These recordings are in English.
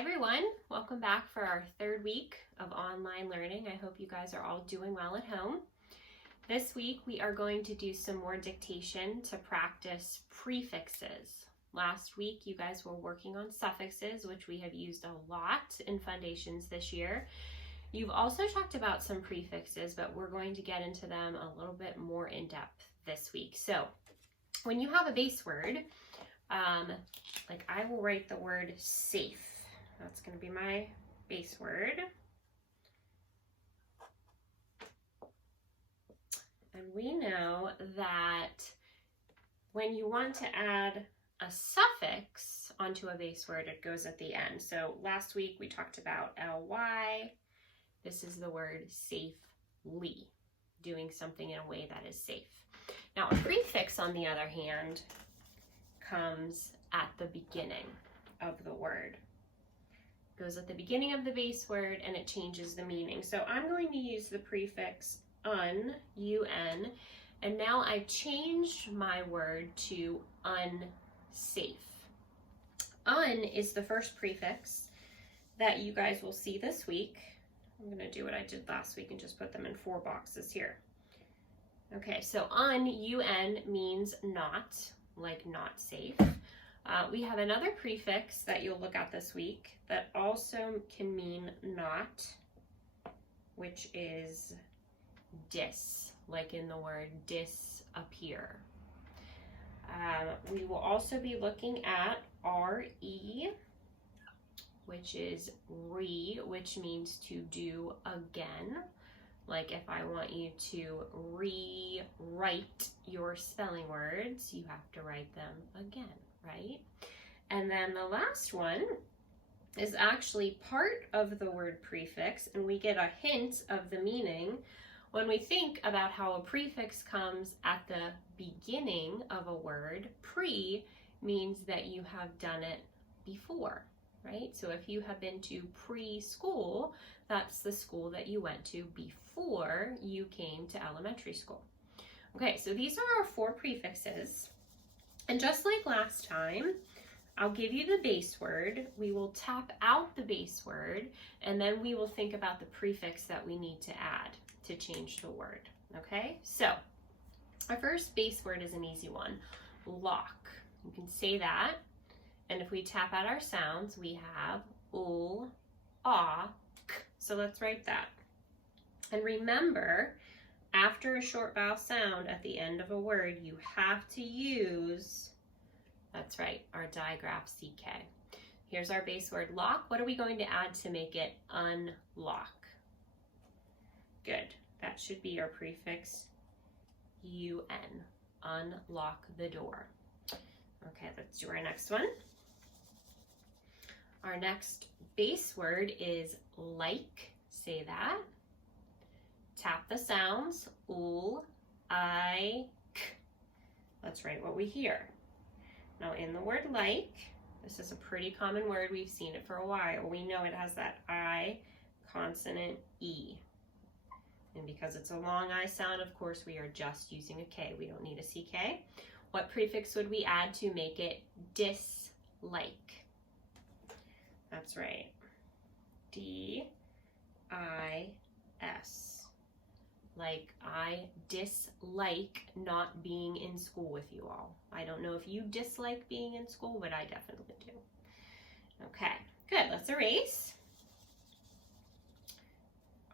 Hi everyone, welcome back for our third week of online learning. I hope you guys are all doing well at home. This week we are going to do some more dictation to practice prefixes. Last week you guys were working on suffixes, which we have used a lot in foundations this year. You've also talked about some prefixes, but we're going to get into them a little bit more in depth this week. So when you have a base word, like I will write the word safe. That's going to be my base word. And we know that when you want to add a suffix onto a base word, it goes at the end. So last week we talked about ly. This is the word safely, doing something in a way that is safe. Now a prefix, on the other hand, comes at the beginning of the word. Goes at the beginning of the base word and it changes the meaning. So I'm going to use the prefix un, un, and now I've changed my word to unsafe. Un is the first prefix that you guys will see this week. I'm going to do what I did last week and just put them in 4 boxes here. Okay, so un means not, like not safe. We have another prefix that you'll look at this week that also can mean not, which is dis, like in the word disappear. We will also be looking at re, which is which means to do again. Like if I want you to rewrite your spelling words, you have to write them again, right? And then the last one is actually part of the word prefix, and we get a hint of the meaning when we think about how a prefix comes at the beginning of a word. Pre means that you have done it before, right? So if you have been to preschool, that's the school that you went to before you came to elementary school. Okay, so these are our 4 prefixes. And just like last time, I'll give you the base word, we will tap out the base word, and then we will think about the prefix that we need to add to change the word, okay? So, our first base word is an easy one, lock. You can say that, and if we tap out our sounds, we have ul, ah, k. So let's write that. And remember, after a short vowel sound at the end of a word, you have to use, that's right, our digraph CK. Here's our base word lock. What are we going to add to make it unlock? Good. That should be our prefix un. Unlock the door. Okay, let's do our next one. Our next base word is like. Say that. Tap the sounds. Ul, I, k. Let's write what we hear. Now in the word like, this is a pretty common word. We've seen it for a while. We know it has that I consonant E. And because it's a long I sound, of course, we are just using a K. We don't need a CK. What prefix would we add to make it dislike? That's right. D-I-S. Like I dislike not being in school with you all. I don't know if you dislike being in school, but I definitely do. Okay, good. Let's erase.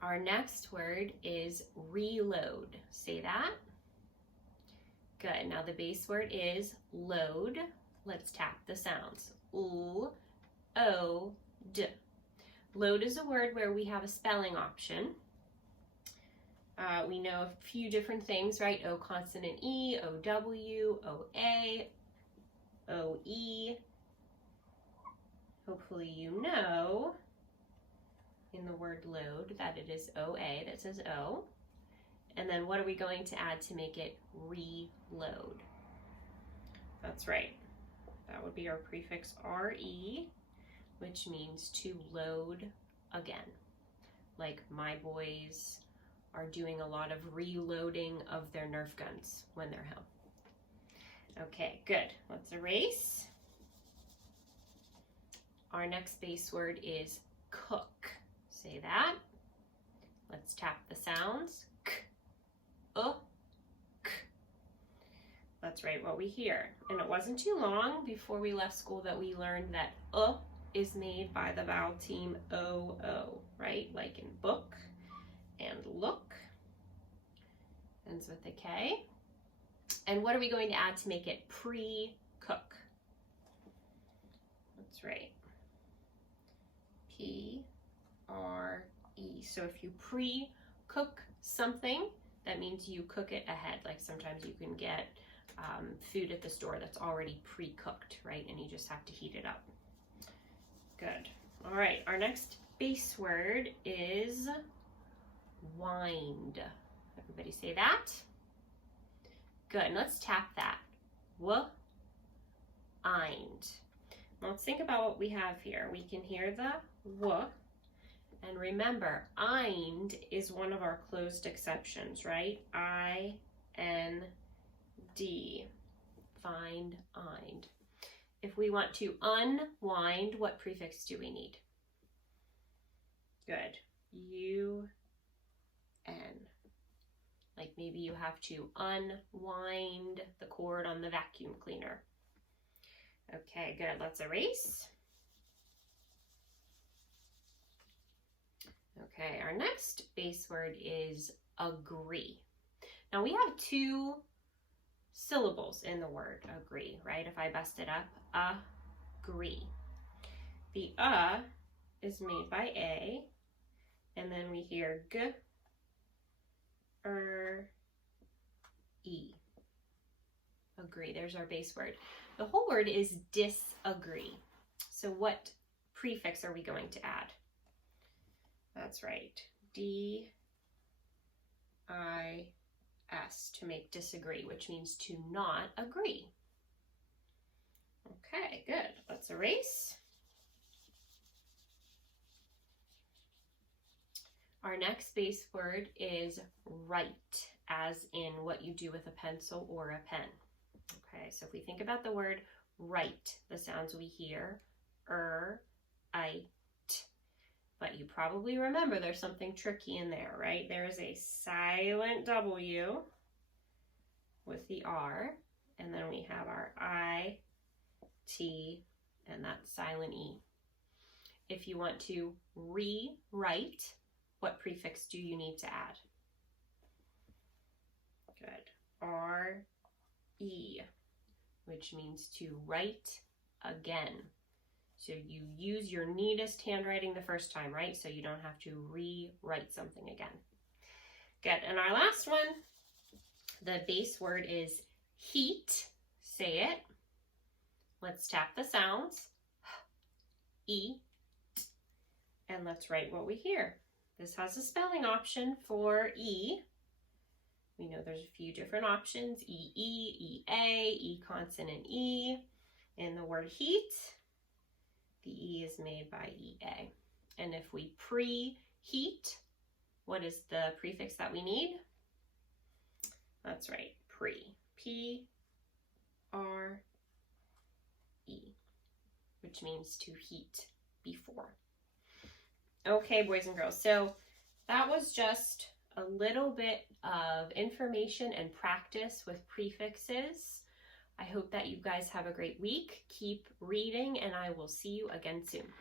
Our next word is reload. Say that. Good. Now the base word is load. Let's tap the sounds. Ul, o, d. Load is a word where we have a spelling option. We know a few different things, right? O consonant E, O-W, O-A, O-E. Hopefully you know in the word load that it is O-A that says O. And then what are we going to add to make it reload? That's right. That would be our prefix re, which means to load again. Like my boys are doing a lot of reloading of their Nerf guns when they're home. Okay, good. Let's erase. Our next base word is cook. Say that. Let's tap the sounds. K, k. Let's write what we hear. And it wasn't too long before we left school that we learned that is made by the vowel team O, right? Like in book and look. Ends with a K. And what are we going to add to make it pre-cook? That's right. P-R-E. So if you pre-cook something, that means you cook it ahead. Like sometimes you can get food at the store that's already pre-cooked, right? And you just have to heat it up. Good. All right, our next base word is wind. Everybody say that. Good, and let's tap that. W-ind. Let's think about what we have here. We can hear the W, and remember, ind is one of our closed exceptions, right? I-N-D. Find, ind. If we want to unwind, what prefix do we need? Good. U-N. Like maybe you have to unwind the cord on the vacuum cleaner. Okay, good. Let's erase. Okay, our next base word is agree. Now we have two syllables in the word agree, right? If I bust it up, agree. The is made by A, and then we hear G, E. Agree, there's our base word. The whole word is disagree. So what prefix are we going to add? That's right, D-I-S, to make disagree, which means to not agree. Okay, good. Let's erase. Our next base word is write, as in what you do with a pencil or a pen. Okay, so if we think about the word write, the sounds we hear, I, t. But you probably remember there's something tricky in there, right? There is a silent W with the R, and then we have our I, T, and that silent E. If you want to rewrite, what prefix do you need to add? Good. R-E, which means to write again. So you use your neatest handwriting the first time, right? So you don't have to rewrite something again. Good. And our last one, the base word is heat. Say it. Let's tap the sounds. E. And let's write what we hear. This has a spelling option for E. We know there's a few different options, E-E, E-A, E consonant E. In the word heat, the E is made by E-A. And if we preheat, what is the prefix that we need? That's right, pre. P-R-E, which means to heat before. Okay, boys and girls, so that was just a little bit of information and practice with prefixes. I hope that you guys have a great week. Keep reading, and I will see you again soon.